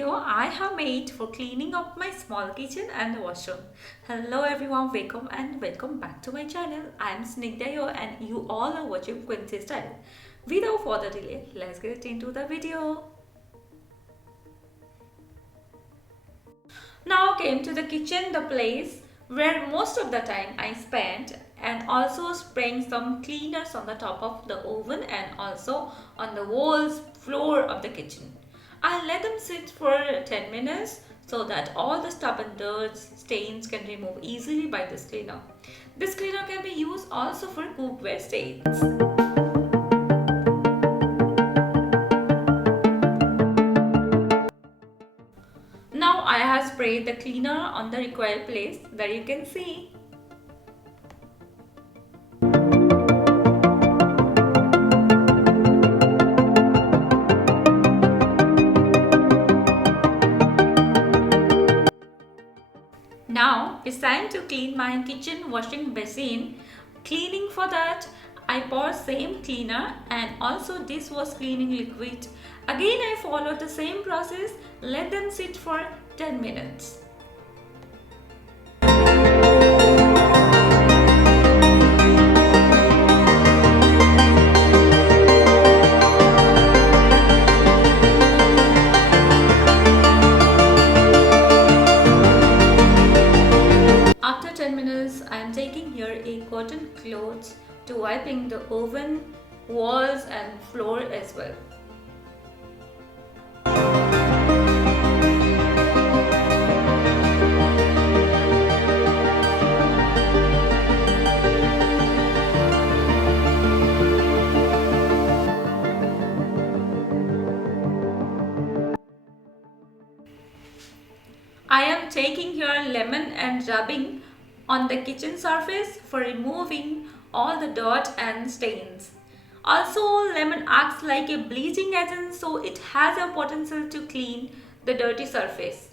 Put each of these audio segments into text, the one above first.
video I have made for cleaning up my small kitchen and washroom. Hello everyone, welcome back to my channel. I am Snigdha here and you all are watching Quincy Style. Without further delay, let's get into the video. Now came to the kitchen, the place where most of the time I spent, and also spraying some cleaners on the top of the oven and also on the walls, floor of the kitchen. I let them sit for 10 minutes so that all the stubborn dirt stains can remove easily by this cleaner. This cleaner can be used also for cookware stains. Now I have sprayed the cleaner on the required place that you can see. Now it's time to clean my kitchen washing basin. Cleaning for that, I pour same cleaner and also dishwash cleaning liquid. Again I follow the same process, let them sit for 10 minutes. After 10 minutes, I am taking here a cotton cloth to wiping the oven, walls and floor as well. I am taking here lemon and rubbing on the kitchen surface for removing all the dirt and stains. Also, lemon acts like a bleaching agent, so it has a potential to clean the dirty surface.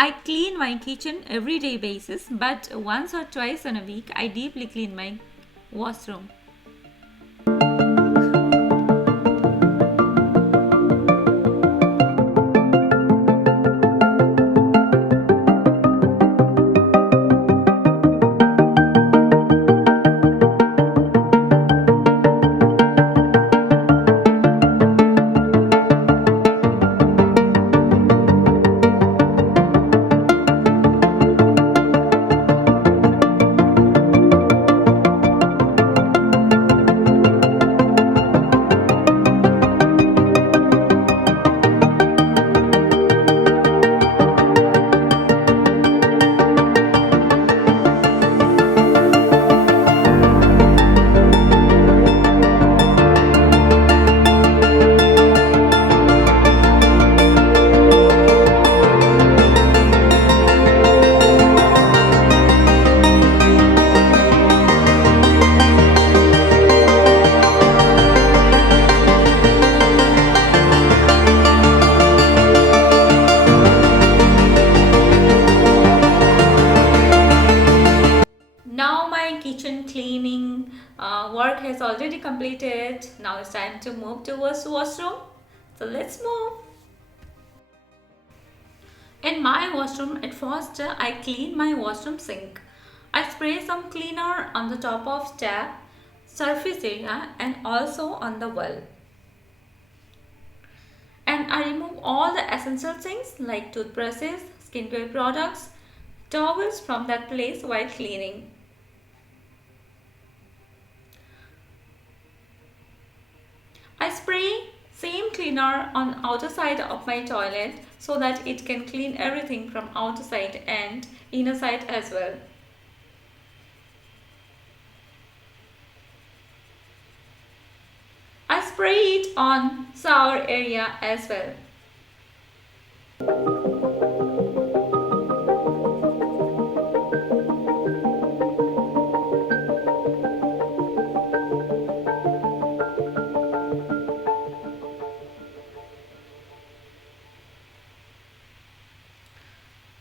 I clean my kitchen everyday basis, but once or twice in a week I deeply clean my washroom. Now my kitchen cleaning work has already completed. Now it's time to move towards washroom. So let's move. In my washroom, at first I clean my washroom sink. I spray some cleaner on the top of tap, surface area and also on the wall. And I remove all the essential things like toothbrushes, skincare products, towels from that place while cleaning. cleaner on outer side of my toilet so that it can clean everything from outer side and inner side as well. I spray it on shower area as well.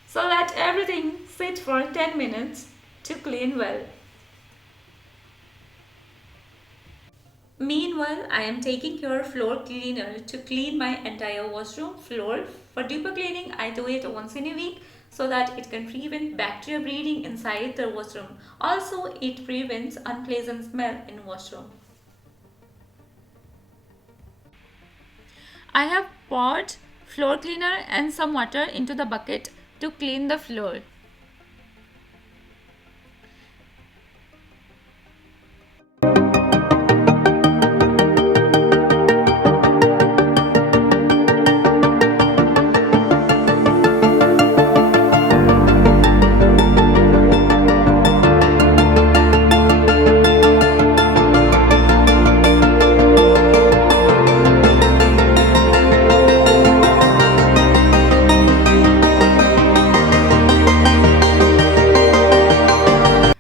So let everything sit for 10 minutes to clean well. Meanwhile, I am taking your floor cleaner to clean my entire washroom floor. For deeper cleaning, I do it once in a week so that it can prevent bacteria breeding inside the washroom. Also, it prevents unpleasant smell in washroom. I have poured floor cleaner and some water into the bucket to clean the floor.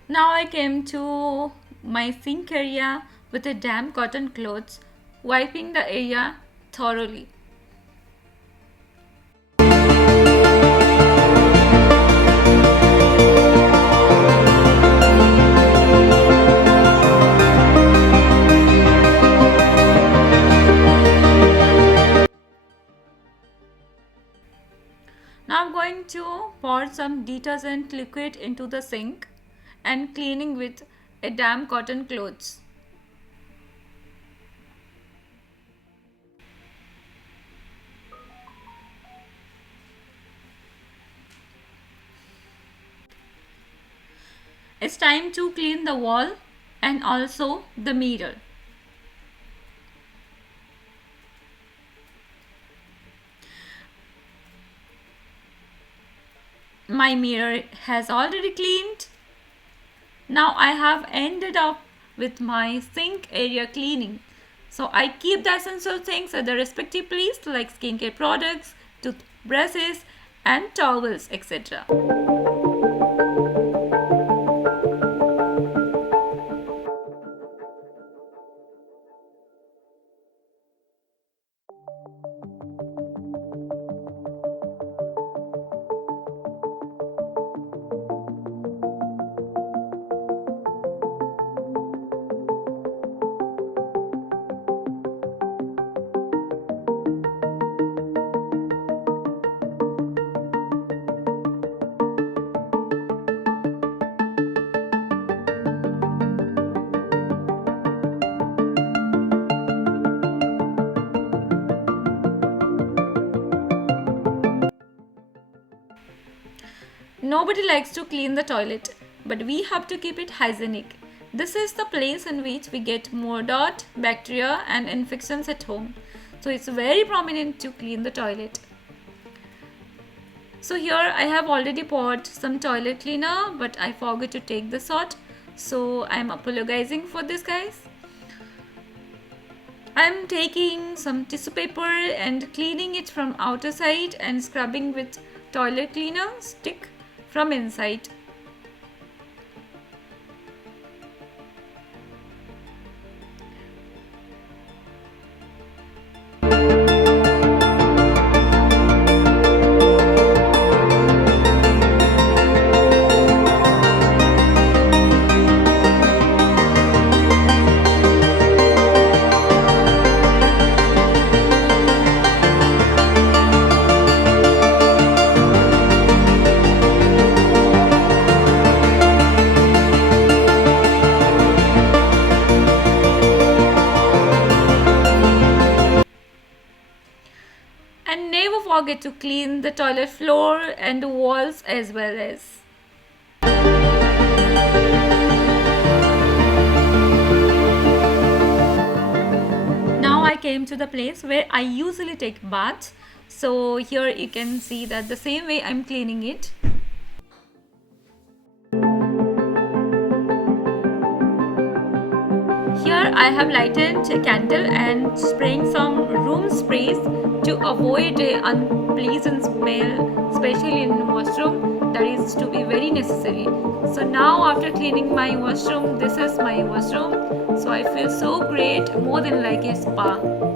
Now I came to my sink area with a damp cotton clothes, wiping the area thoroughly. Now I'm going to pour some detergent liquid into the sink and cleaning with a damp cotton clothes. It's time to clean the wall and also the mirror. My mirror has already cleaned. Now I have ended up with my sink area cleaning. So I keep the essential things at the respective place like skincare products, toothbrushes and towels, etc. Nobody likes to clean the toilet, but we have to keep it hygienic. This is the place in which we get more dirt, bacteria and infections at home. So it's very prominent to clean the toilet. So here I have already poured some toilet cleaner, but I forgot to take the shot. So I'm apologizing for this, guys. I'm taking some tissue paper and cleaning it from outer side and scrubbing with toilet cleaner stick from inside. And never forget to clean the toilet floor and the walls as well as. Now I came to the place where I usually take baths. So here you can see that the same way I'm cleaning it. Here I have lighted a candle and spraying some room sprays to avoid a unpleasant smell, especially in washroom. That is to be very necessary. So now after cleaning my washroom, this is my washroom. So I feel so great, more than like a spa.